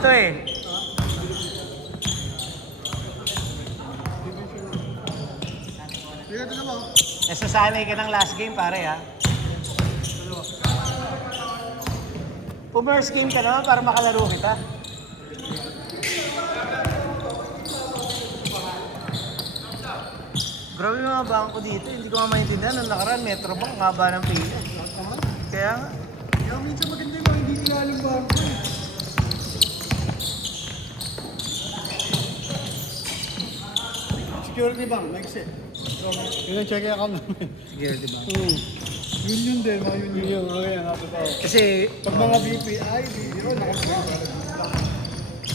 dito eh. Nasasanay ka ng last game pare ha. First game ka naman para makalaro kita. Grabe yung mga bangko dito, hindi ko nga maintindihan. Nung nakaraan, Metro Bank, ang haba ng pila. Kaya nga. Kaya minsan maganda yung mga hindi ilalim bangko eh. Security bank, next it. Yun ang check account namin. Security Bank. Yun din, mga yun. Yun, okay, nakapitaw. Kasi, Pag mga BPI, yun, nakapitaw.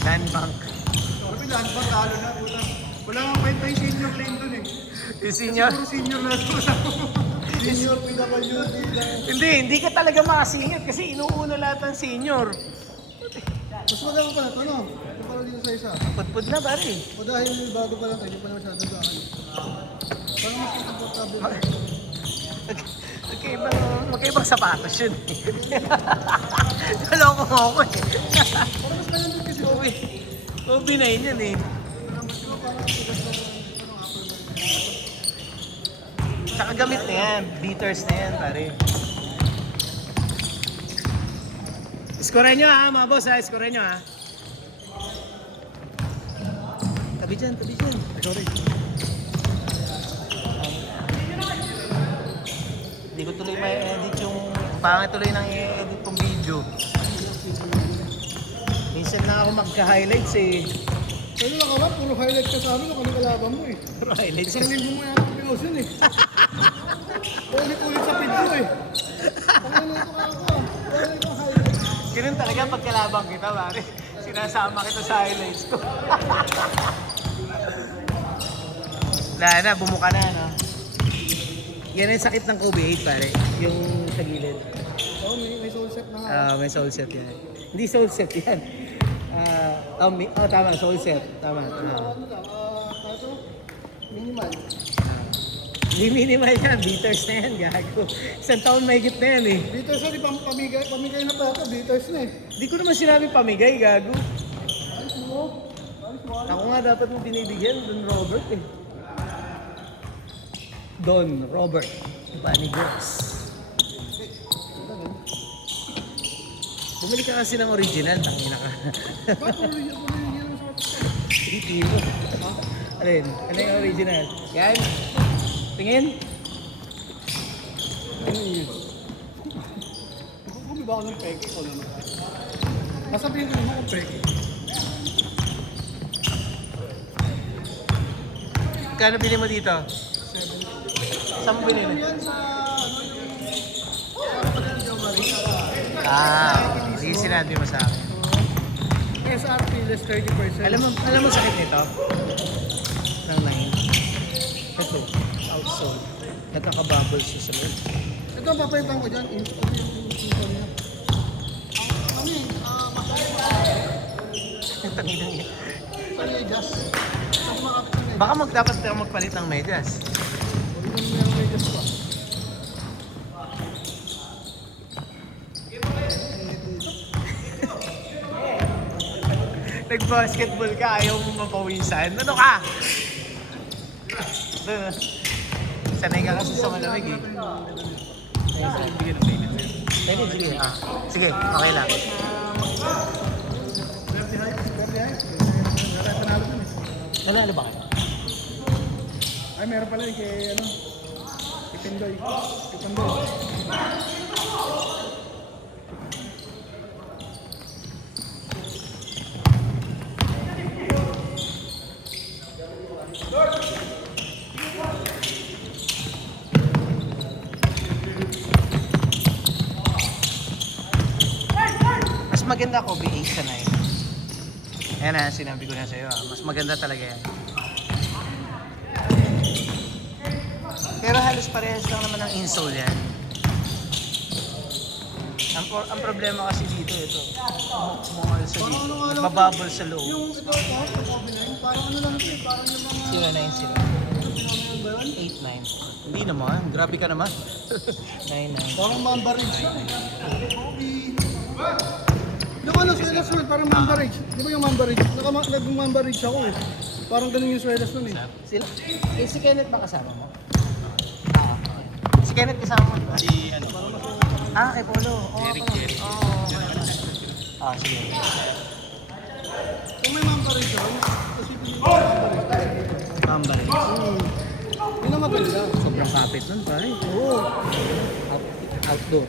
Land Bank. Sabi, lahat ba talo na? Wala nga kwenta yung senior lane dun eh. Yung senior? Puro senior na ito. Senior, PWD lang. Hindi ka talaga makasingit kasi inuuna lahat ng senior. Mas maganda pa na ito, no? Ito pala dito sa isa. Pudpud na pare. O dahil bago pa lang, hindi pa na masyadong daan. Parang mas comfortable. Magkaibang sapatos yun. Naloko mo ako eh. Parang mas kaya kasi OB9 yan eh. Tsaka gamit na yan. Beaters na yan pare. Iskorin nyo ha mga boss ha. Iskorin nyo ha. Tabi dyan, tabi dyan. sorry. Hindi ko tuloy ma-edit yung pangit tuloy nang i-edit kong video. Minsan na ako magka-highlights eh. Ano lang ka ba? Puro highlight ka sa amin, ano kalaban mo eh. Pero highlights Isang linggo mo yan ang pinost yun eh. Ulit-ulit sa video eh. Panguluto ka ako ah. Ulit ang highlight. Ganun talaga pagkalabang kita pare. Sinasama kita sa highlights ko. Wala na, bumuka na no. Yan ang sakit ng Kobe 8 pare. Yung sa gilid. Oo, may soul set na nga. May soul set yan. Hindi soul set yan. Tama, soul set. Tama. Ano lang, kaso, minimal. Hindi minimal yan. Beaters na yan, gago. Isang taon mahigit na yan eh. Beaters na, di ba pamigay na pa ito, beaters na eh. Hindi ko naman sinabi pamigay, gago. Alis mo. Ako nga dapat mo binibigyan, Don Robert eh. Don Robert Banigos. Bumili ka kasi ng original, tangina ka. Ba't puro yun ang short? Hindi mo. Alin? Ano yung original? Yan? Tingin? Ano yun? Kung ba ako ng peke ko naman? Masabihin ko naman kung peke. Kano bili mo dito? 7. Saan mo binili? Yan sa, ano yung Maria. Sige sinabi mo sa akin. SRP less 30%. Alam mo sakit nito? Ng 9. Ito, outsole. Nagkakabubbles siya sa loob. Ito ang papayipang ko dyan. Ano niya? Ano yun? Ang tanginang yan. Paligas. Saan makapit na eh? Baka dapat tayo magpalit ng medyas. Huwag mo yung paligas pa. Nag-basketball ka, ayaw mo mapawisan. Ano ka? Sanay ka kasi sa malamig eh. Sige, sige. Sige, okay lang. Nanalo ba kayo? Ay, meron pala yung kay ano? Kipendoy. Kipendoy. Mas maganda ko B8 sa 9. Ayan na, sinabi ko na sa'yo. Mas maganda talaga yan. Pero halos parehas lang naman ang insole yan. Ang problema kasi dito, ito. Kumungal sa dito. Mababble sa loob. Yung ito, yung combine, parang ano lang ito eh. Parang yung mga... 090. Ano ba yun? 89. Hindi naman. Grabe ka naman. 99. Parang mga barrage lang eh. Kobe. Yung ano, swelas nun, parang mamba ridge. Di ba yung mamba ridge? Nag-mamba ridge ako eh. Parang ganun yung swelas nun eh. Sila, si Kenneth ba kasama mo? Si Kenneth kasama mo, di ba? Kay Polo. Eric. Sige. Kung may mamba ridge ako, kasi yung mamba ridge. Mambal. Yun ang maganda. Sobrang kapit nun, pare. Oo. Outdoor.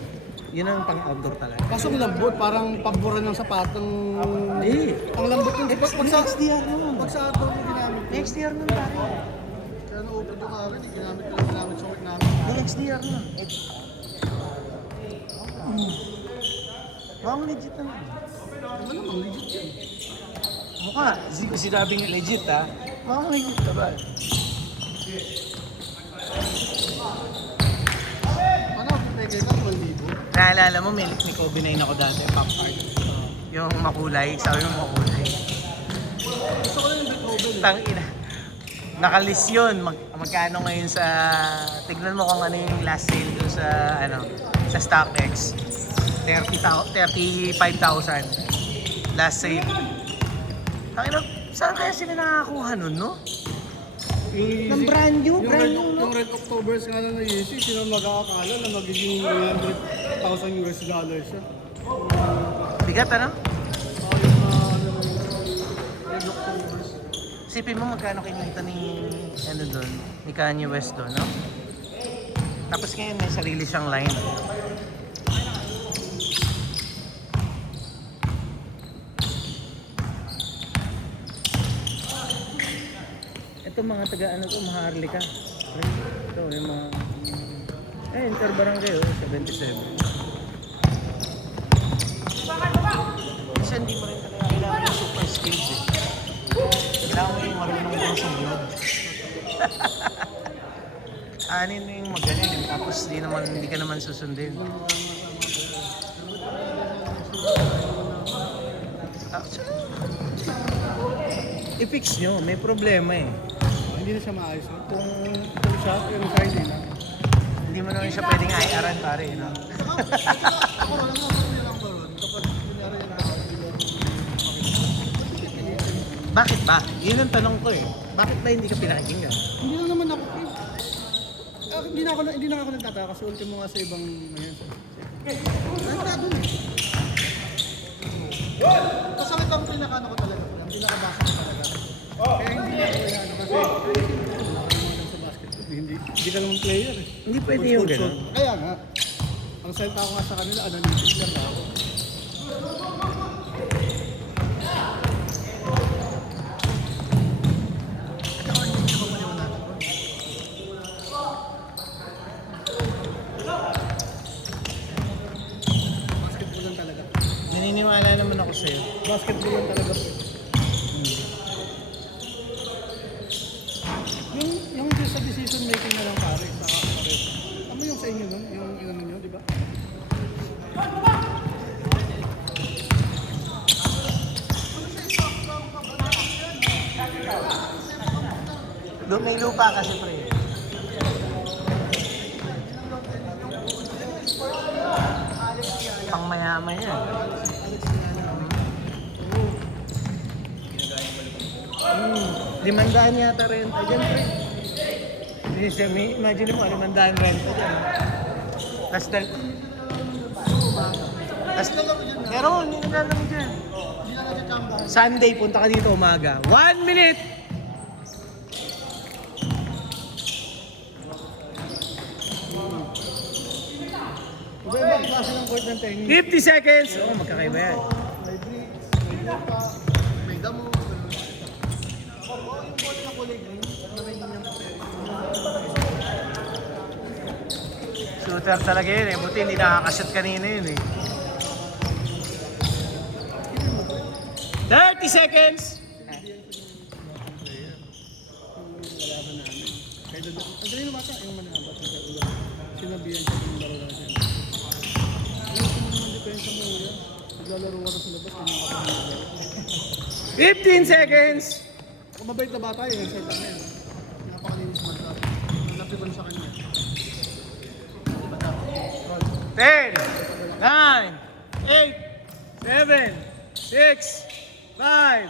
Yun ang pang-outdoor talaga. Kaso ang lambot, parang paboran ng sapatong... Hindi. Ang lambot yung pag sa... XDR naman. Pag sa outdoor mo ginamit ko. XDR nun, pare. Kaya na-open yung kaagad, ginamit ko lang ginamit sa work namin. XDR nun. Mukhang legit naman. Ano naman, legit yan. Mukha. Sinabing legit, ha? Mukhang legit ka ba? Ano, pipigay ka, 12,000. Naalala mo, may Kobe 9 ako dati, pop art. Yung makulay, sabi mo makulay. Gusto ko lang yung Beethoven eh. Tangina. Nakalis yun. Magkano ngayon sa... Tignan mo kung ano yung last sale doon sa, sa StockX. 35,000. Last sale. Tangina, saan kaya sila nakakakuha nun, no? Ng brand new, Yung Red Octobers nga lang na Yeezy, sino mag-aakala na magiging $100,000 siya. Bigat, ano? Yung Red Octobers. Isipin mo magkano kinita ni, doon, ni Kanye West doon, no? Tapos ngayon may sarili siyang line. Ito mga taga Maharlika. Ito yung mga Interbarangay 77. Kasi hindi mo rin talaga kailangan yung super skills eh. Kailangan mo yung marunong mo sumunod. Anin mo yung magaling tapos hindi ka naman susundin. I-fix nyo, may problema eh. Hindi na siya maayos. No? Kung siya, yung siya hindi na. Hindi mo naman siya pwedeng IR-an pare, no? Ako wala mo kung yung number one. Kapag kunyari yung Bakit ba? Yun ang tanong ko eh. Bakit ba hindi ka pinakinggan? hindi lang naman ako eh. Hindi na ako nagtataka kasi ultimo nga sa ibang ngayon. Nagtatago eh. Kasakit ang pinaka-ano ko talaga. Ang pinaka-basa ko talaga. Kaya hindi na ako inaano kasi sa basketball. Hindi ka naman player eh. Hindi pwede yung gano'n. Kaya nga. Ang salita ko nga sa kanila, analytics lang ako. Basketball lang talaga. Naniniwala naman ako sa'yo. Basketball lang talaga po. Yung sa decision making na lang pare, nakakapare. Ano yung sa inyo nun? Yung inano nyo, di ba? May lupa kasi pre. Pang mayaman yan. Limandaan yata renta dyan, pre. Hindi siya, imagine mo, 500 renta dyan. Tapos pero hindi na lang dyan. Sunday, punta ka dito umaga. 1 minute! Iba-ibang klase ng court ng tennis. 50 seconds! Oo, magkakaiba yan. May brick, may lupa, may damo. Yung ball na kulay green, ano rin yung Shooter talaga yun eh. Buti hindi nakakashoot kanina yun eh. 30 seconds! Kalaban namin. Kaya doon, ang galing naman yung manabot ng ulan. Sinabihan siya yung laro natin. Yung naman depensa mo yan. Naglalaro ka na sa labas, kanya ka pa ng 15 seconds! Kung mabait na bata yun, set up na yun. Napakalinis man ka. Napipan sa kanya. 10, 9, 8, 7, 6, 5,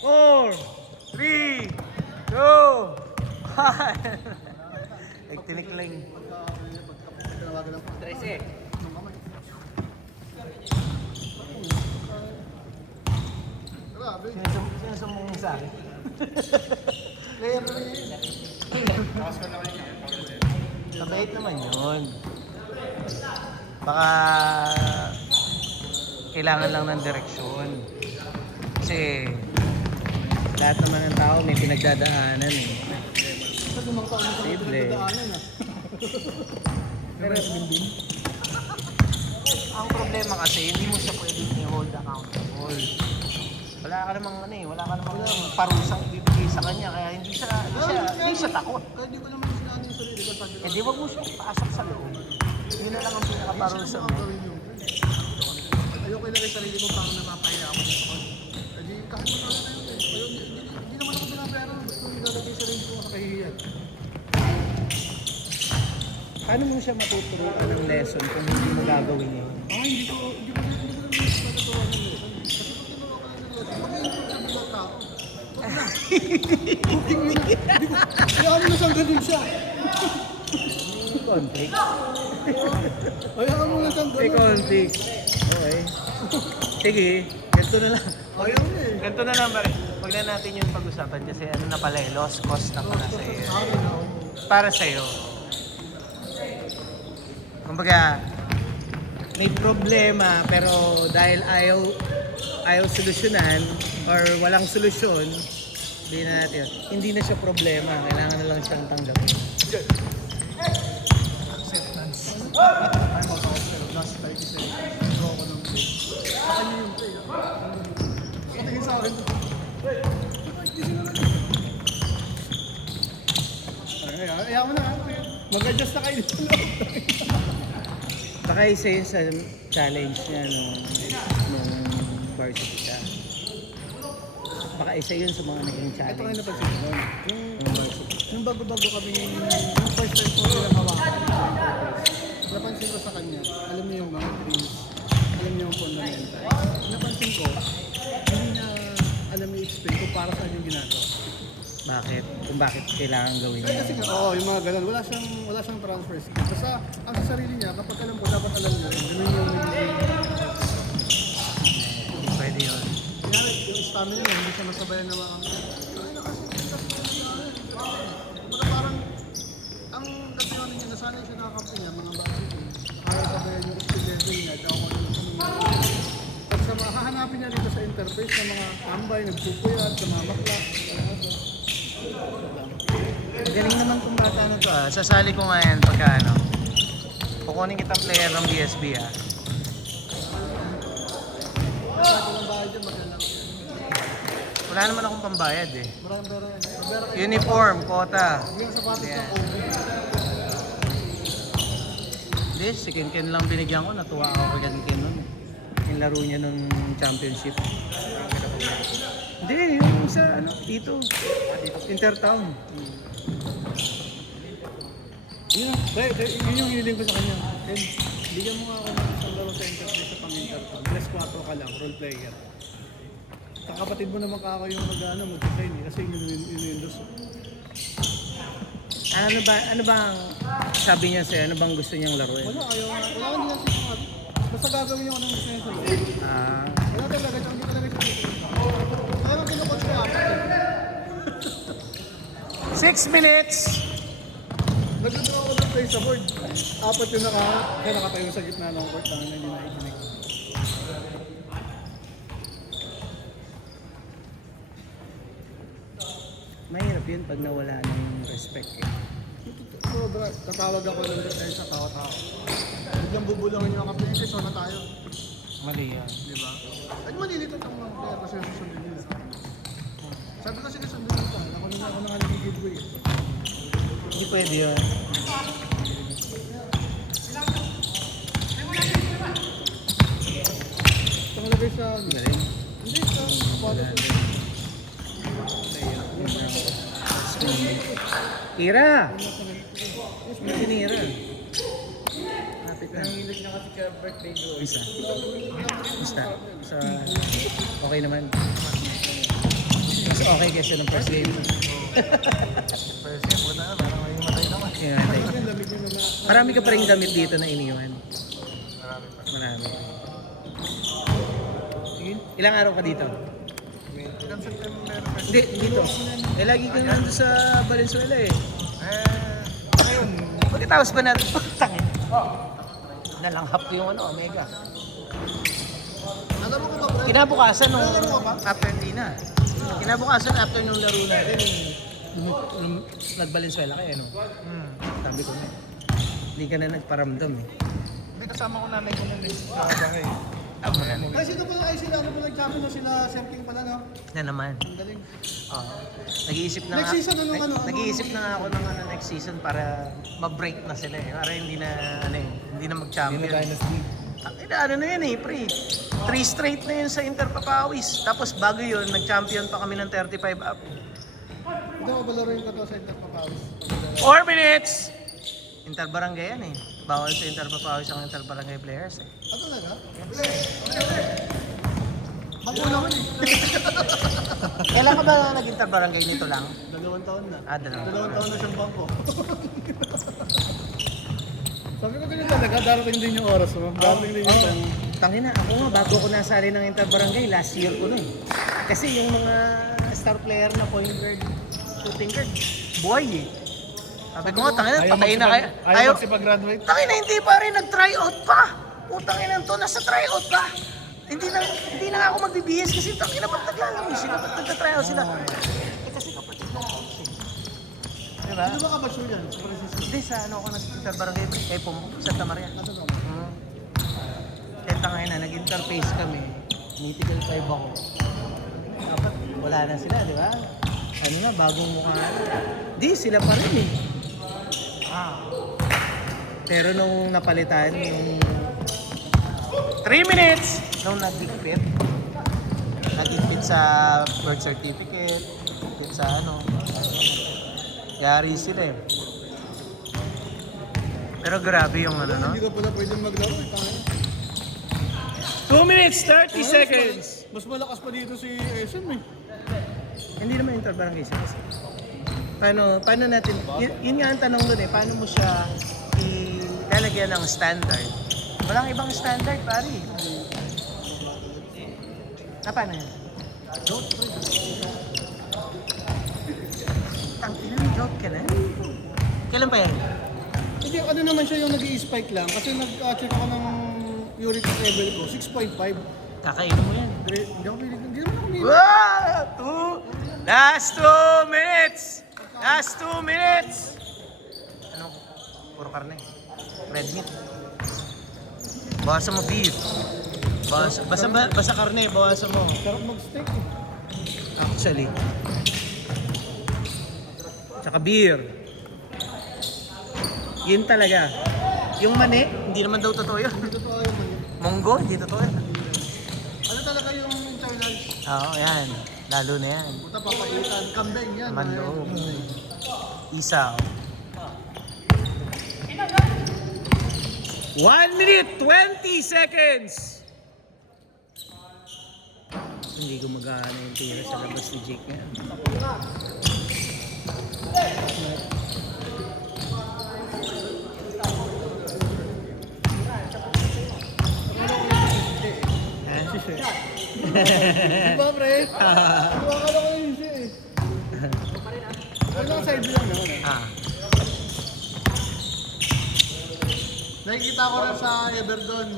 4, 3, 2, 1. Nagtinikling. Tinawagan lang po. 13. Grabe. Sinusumbong mo sa akin. Player na yun. Mabait naman yun. Baka kailangan lang ng direksyon. Kasi lahat naman ng tao may pinagdadaanan eh. Sa lumang taon na Simple. pinagdadaanan ah. Pero ang problema kasi hindi mo siya pwedeng i-hold accountable. Wala ka namang wala ka namang parusang ibibigay sa kanya kaya hindi siya takot. Kaya di ko naman sinabi yung sarili ko. Sabi ko, Eh di wag mo siyang pasok sa loob. Yun na lang ang pinaka-parusa mo. gawin yun. Ayoko ilagay sarili ko parang napapahiya ako ng spot. Hindi, kahit mo na yun eh. Hindi naman ako pinapayaran. Gusto ko ilalagay sarili ko sa kahihiyan. Paano mo siya matuturuan ng lesson kung hindi mo gagawin yun? Hindi ko naman natutuwa ng lesson. Kasi pag ginawa ko ng lesson, mag-i-improve sa mga tao. Wag na. Cooking yun na. Hayaan mo na siyang ganun siya. Conflict. Hayaan mo na siyang May ganun. conflict. Okay. Sige, ganito na lang. Ayaw mo eh. Ganito na lang pare. Huwag na natin yung pag-usapan kasi ano na pala eh, lost cause na pala sa iyo. Para sa iyo. Kumbaga, may problema pero dahil ayaw solusyonan or walang solusyon, hindi na siya problema. Kailangan na lang siyang tanggapin. Acceptance. I'm also last 30 seconds. Draw ko ng play. Sa kanya yung play. Tingin sa akin. Ayaw mo na. Mag-adjust na kayo dito. Baka isa yun sa challenge niya nung varsity siya. Baka isa yun sa mga naging Ito challenge. ngayon napansin ko. Nung varsity. Nung bago-bago kami, yung first time ko silang hawakan. Napansin ko sa kanya, alam niya yung mga drills, alam niya yung fundamental. Napansin ko, hindi niya alam i-explain kung para saan yung ginagawa. Bakit? Kung bakit kailangan gawin niya. Kasi nga, oo, yung mga ganun, wala siyang transfer skill. Basta, ang sa sarili niya, kapag alam ko, dapat alam niya rin. Ganun yung nagiging. Hindi pwede yun. Kaya yung stamina niya, hindi siya masabayan na mga Kumbaga parang, ang nagtiwala niya, nasanay siya nakakampi niya, mga bakit eh. Parang sabayan yung skill level niya, daw ko ano nangyari. Pag sa hahanapin niya dito sa interface ng mga tambay, nagpupuyat, namamakla, Galing naman tong bata na to ah. Sasali ko nga yan pagka ano. Kukunin kitang player ng BSB ah. Marami ng bahay dyan, maganda. Wala naman akong pambayad eh. Maraming pera yan. Pera kayo. Uniform, quota. Yung sapatos Yeah. ng Kobe. Hindi, si Ken lang binigyan ko. Natuwa ako kay Ken nun. Yung laro niya nung championship. Hindi, yung sa ano, dito. Intertown. Yun yung hiling ko sa kanya. And bigyan mo nga ako ng isang laro sa interface sa pang-intercom. Plus 4 ka lang, role player. Sa kapatid mo naman kako yung mag-train eh. Kasi yun yung Windows. Ano ba ang sabi niya sa'yo? Ano bang gusto niyang laruin? Wala, ayaw nga. Wala hindi na siya sumali. Basta gagawin niya ako ng gusto niya sa loob. Ah, Wala talaga, hindi talaga siya dito. Kaya nang kinukot ko apat eh. 6 minutes! Nag-draw ko ng play sa board. Apat yung kaya nakatayo sa gitna ng court na hindi naikinig. Mahirap yun pag nawala ng respect eh. Sobra, tatawag ako ng defense sa tao-tao. Biglang bubulungan yung kapatid kasi so na tayo. Mali yan. Di ba? At malilitot ang mga player kasi susundin nila. Sabi ko sige sundin nila. Ako na nga nag-giveaway. Hindi pwede yun. Nakalagay sa... Galing. Hindi, sa policy. Tira! Sinira. Nanginginig niya kasi kaya birthday doon. Isa. Basta. So, okay naman. Mas okay kasi ng first game. First game, wala na. Parang may matay naman. Kaya natin. Ang lamig yun na. Marami ka pa rin damit dito na iniwan. Marami pa. Marami. Sige. Ilang araw ka dito? Ilang September meron first Hindi, dito. Eh, lagi kang nandun sa Valenzuela eh. ngayon. Pagkatapos ba natin? Tangin. Nalanghap yung Omega. Alam mo ko ba, bro? Kinabukasan nung Nalaro ka ba? after hindi na. Kinabukasan after nung laro natin, nag-Valenzuela kayo, no? Sabi ko na. Hindi ka na nagparamdam eh. Hindi, kasama ko nanay ko nung next sa bagay. Tama na. Kasi ito pala ay sila, ano pala nag-champion na sila, Semking pala, no? Na naman. Ang galing. Nag-iisip na Next season, anong ano? Nag-iisip na nga ako ng next season para ma-break na sila eh. Para hindi na hindi na mag-champion. Ano na yan eh, pre. 3 straight na yun sa Inter Papawis. Tapos bago yun, nag-champion pa kami ng 35 up. Hindi mo balaroin ko to sa Inter Papawis. 4 minutes! Inter Barangay yan eh. Bawal sa Inter Papawis ang Inter Barangay players eh. Ah, talaga? Mag-una ko eh. Kailan ka ba nag-Inter Barangay nito lang? 2 taon na. 2 2 taon na siyang bangko. Sabi ko ganyan talaga, darating din yung oras mo. Darating din yung time. Tangina, ako nga, bago ko nasali ng Inter Barangay, last year ko na eh. Kasi yung mga star player na point guard, shooting guard, buhay eh. Sabi ko nga, tangina, patayin na kaya. Ayaw magsipag-graduate. Tangina, hindi pa rin nag-tryout pa. Putang ina to, nasa tryout pa. Hindi na nga ako magbibihis kasi tangina, ba't naglalaro sila? Ba't nagka-tryout sila? Eh kasi kapatid na ako eh. Diba? Hindi ba kabasyo yan? Sa Francisco? Hindi, sa ano ako nag-Inter Barangay, kay Pumbo, Santa Maria. Ano ba? Eh tangay na, nag-interface kami. Mythical 5 ako. Dapat wala na sila, di ba? Ano na, bagong mukha na. Di, sila pa rin eh. Pero nung napalitan, yung 3 minutes, nung nag-gigpit sa birth certificate, nag-gigpit sa ano, yari sila eh. Pero grabe yung ano, no? Hindi ka pala pwedeng maglaro eh. Tangin. 2 minutes, 30 seconds! Mas malakas pa dito si SM eh. Hindi naman interbarangay siya kasi. Paano natin, yun nga ang tanong doon eh, paano mo siya ilalagyan ng standard? Walang ibang standard, pare. Paano yan? Tangina, joke ka na. Kailan pa yan? Hindi, ano naman siya yung nag-i-spike lang. Kasi nag-check ako ng uric level ko, 6.5. Kakainin mo yan. Hindi ako pilig. Hindi naman ako pilig. Last 2 minutes! Last 2 minutes! Ano? Puro karne. Red meat. Bawasan mo beef. Basta karne, bawasan mo. Sarap mag-steak eh. Actually. Tsaka beer. Yun talaga. Yung mani, hindi naman daw totoo yun. Hindi totoo yung mali. Monggo, hindi totoo yun. Ano talaga yung interlunch? Oo, yan. Lalo na yan. Puta papaitan, kambing yan. Manloob. Isaw. 1 minute, 20 seconds! Hindi gumagana yung tira sa labas ni Jake yan. Di ba, pre? Akala ko yun siya eh. Ano ka side lang naman eh. Nakikita ko rin sa Everdon.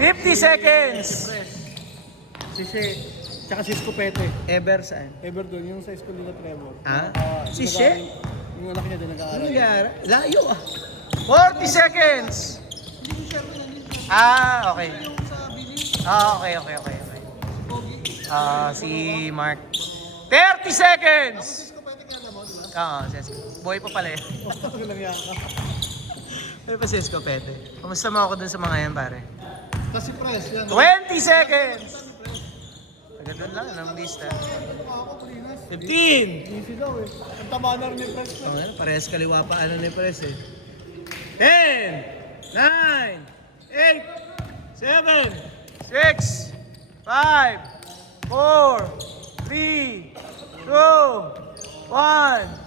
50 seconds! Si She. Tsaka si Scopete. Ever saan? Everdon, yung sa school nila Trevor. Si She? Yung anak niya doon nag-aaral. Ano nangyari? Layo ah. 40 seconds! Hindi ko sure kung nandito. Okay. Yung sa Billy, Okay. Pogi. Si Mark. 30 seconds! Si Scopete kaya mo, di ba? Boy pa pala eh. Basta lang yan ka. Ano pa si Escopete? Kamusta mo ako dun sa mga yan, pare? Tapos si Press, yan. 20 seconds! Taga dun lang, anong lista? Ako, Pulinas. 15! Easy daw eh. Ang tama na rin ni Press. Parehas kaliwa pa ano ni Pres eh. 10! 9! 8, 7, 6, 5, 4, 3, 2, 1.